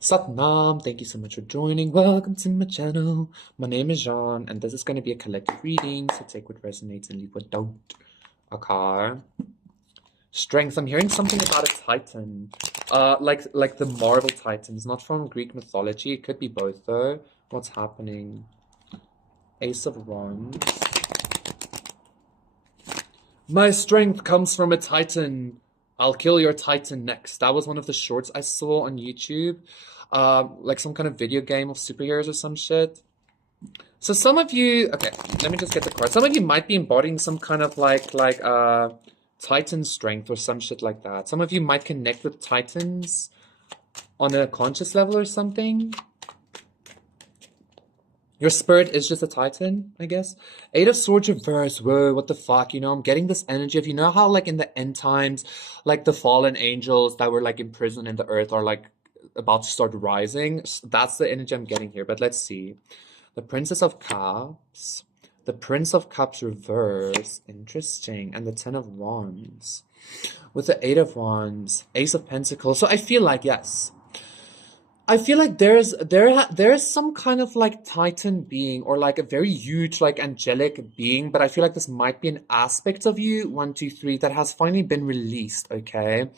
Satnam, thank you so much for joining. Welcome to my channel. My name is Jean, and this is going to be a collective reading, so take what resonates and leave what don't. Okay. Strength. I'm hearing something about a titan. Like the Marvel Titans, not from Greek mythology. It could be both though. What's happening? Ace of Wands. My strength comes from a titan. I'll kill your titan next. That was one of the shorts I saw on YouTube. Like some kind of video game of superheroes or some shit. So some of you, okay, let me just get the card. Some of you might be embodying some kind of titan strength or some shit like that. Some of you might connect with titans on a conscious level or something. Your spirit is just a titan, I guess. Eight of Swords reverse. Whoa, what the fuck? You know, I'm getting this energy of, you know how like in the end times, like the fallen angels that were like imprisoned in the earth are like about to start rising. That's the energy I'm getting here. But let's see. The Princess of Cups. The Prince of Cups reverse. Interesting. And the Ten of Wands. With the Eight of Wands. Ace of Pentacles. So I feel like, yes. I feel like there's some kind of like titan being or like a very huge like angelic being, but I feel like this might be an aspect of you, 1, 2, 3, that has finally been released. Okay,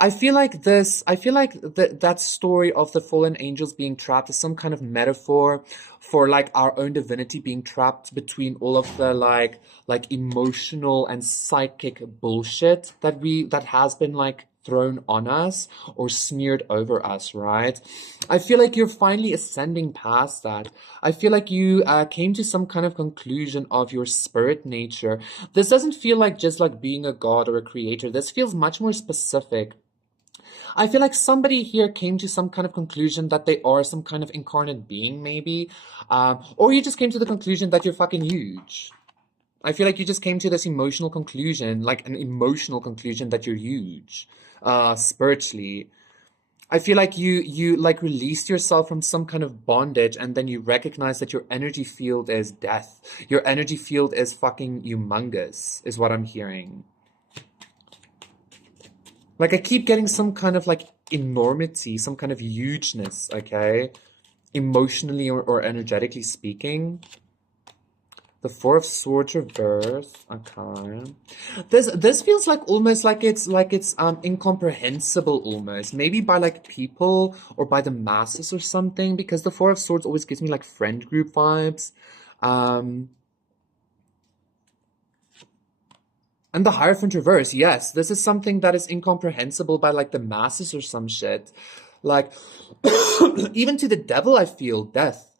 I feel like that story of the fallen angels being trapped is some kind of metaphor for like our own divinity being trapped between all of the like emotional and psychic bullshit that has been like thrown on us or smeared over us, right? I feel like you're finally ascending past that. I feel like you came to some kind of conclusion of your spirit nature. This doesn't feel like just like being a god or a creator. This feels much more specific. I feel like somebody here came to some kind of conclusion that they are some kind of incarnate being, maybe. Or you just came to the conclusion that you're fucking huge. I feel like you just came to this emotional conclusion, like an emotional conclusion that you're huge, spiritually. I feel like you like released yourself from some kind of bondage and then you recognize that your energy field is death. Your energy field is fucking humongous, is what I'm hearing. Like I keep getting some kind of like enormity, some kind of hugeness, okay? Emotionally or energetically speaking. The Four of Swords reverse. Okay. This feels like almost like it's incomprehensible almost. Maybe by like people or by the masses or something, because the Four of Swords always gives me like friend group vibes. And the Hierophant reverse, yes, this is something that is incomprehensible by like the masses or some shit. Like even to the devil I feel death.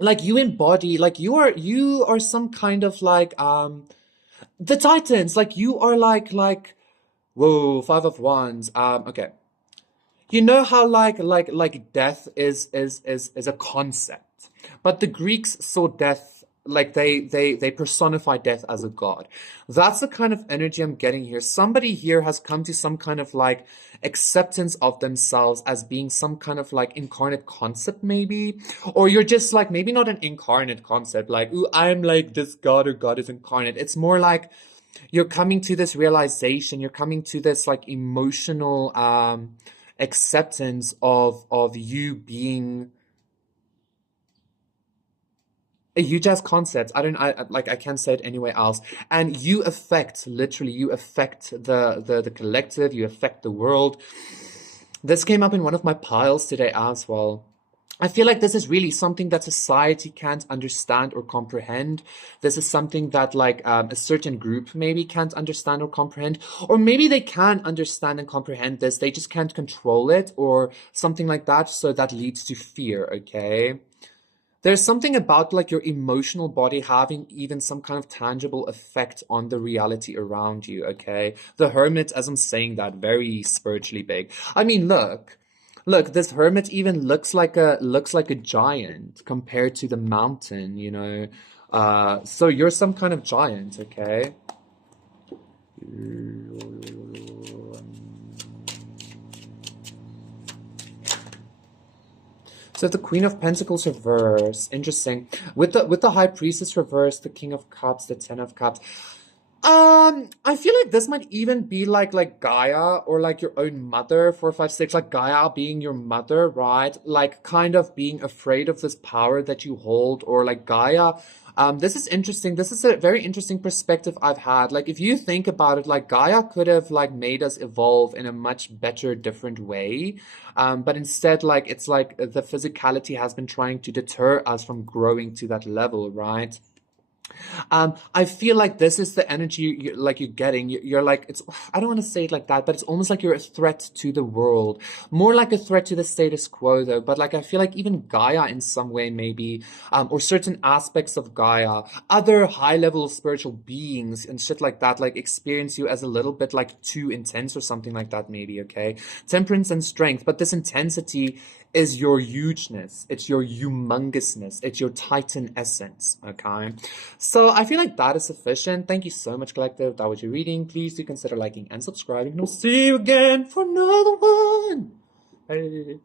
Like you embody, like you are some kind of like the Titans, like you are like whoa, Five of Wands. Okay. You know how like death is a concept, but the Greeks saw death like they personify death as a god. That's the kind of energy I'm getting here. Somebody here has come to some kind of like acceptance of themselves as being some kind of like incarnate concept, maybe, or you're just like maybe not an incarnate concept, like ooh, I'm like this god or god is incarnate. It's more like you're coming to this realization. You're coming to this like emotional acceptance of you being a huge ass concept. I can't say it anywhere else. And you affect, literally, you affect the collective, you affect the world. This came up in one of my piles today as well. I feel like this is really something that society can't understand or comprehend. This is something that like a certain group maybe can't understand or comprehend, or maybe they can understand and comprehend this. They just can't control it or something like that. So that leads to fear. Okay. There's something about like your emotional body having even some kind of tangible effect on the reality around you. Okay. The Hermit, as I'm saying that, very spiritually big. I mean, look, this hermit even looks like a giant compared to the mountain, you know. So you're some kind of giant, okay? So the Queen of Pentacles reverse, interesting. With the High Priestess reverse, the King of Cups, the Ten of Cups. I feel like this might even be like Gaia or like your own mother, 456, like Gaia being your mother, right? Like kind of being afraid of this power that you hold, or like Gaia. This is interesting. This is a very interesting perspective I've had. Like if you think about it, like Gaia could have like made us evolve in a much better, different way. But instead, like it's like the physicality has been trying to deter us from growing to that level, right? I feel like this is the energy like you're getting. You're like it's. I don't want to say it like that, but it's almost like you're a threat to the world, more like a threat to the status quo, though. But like I feel like even Gaia, in some way, maybe, or certain aspects of Gaia, other high level spiritual beings and shit like that, like experience you as a little bit like too intense or something like that. Maybe okay, temperance and strength, but this intensity is your hugeness, it's your humongousness, it's your titan essence, okay? So I feel like that is sufficient. Thank you so much, Collective. That was your reading. Please do consider liking and subscribing, and I'll see you again for another one. Hey.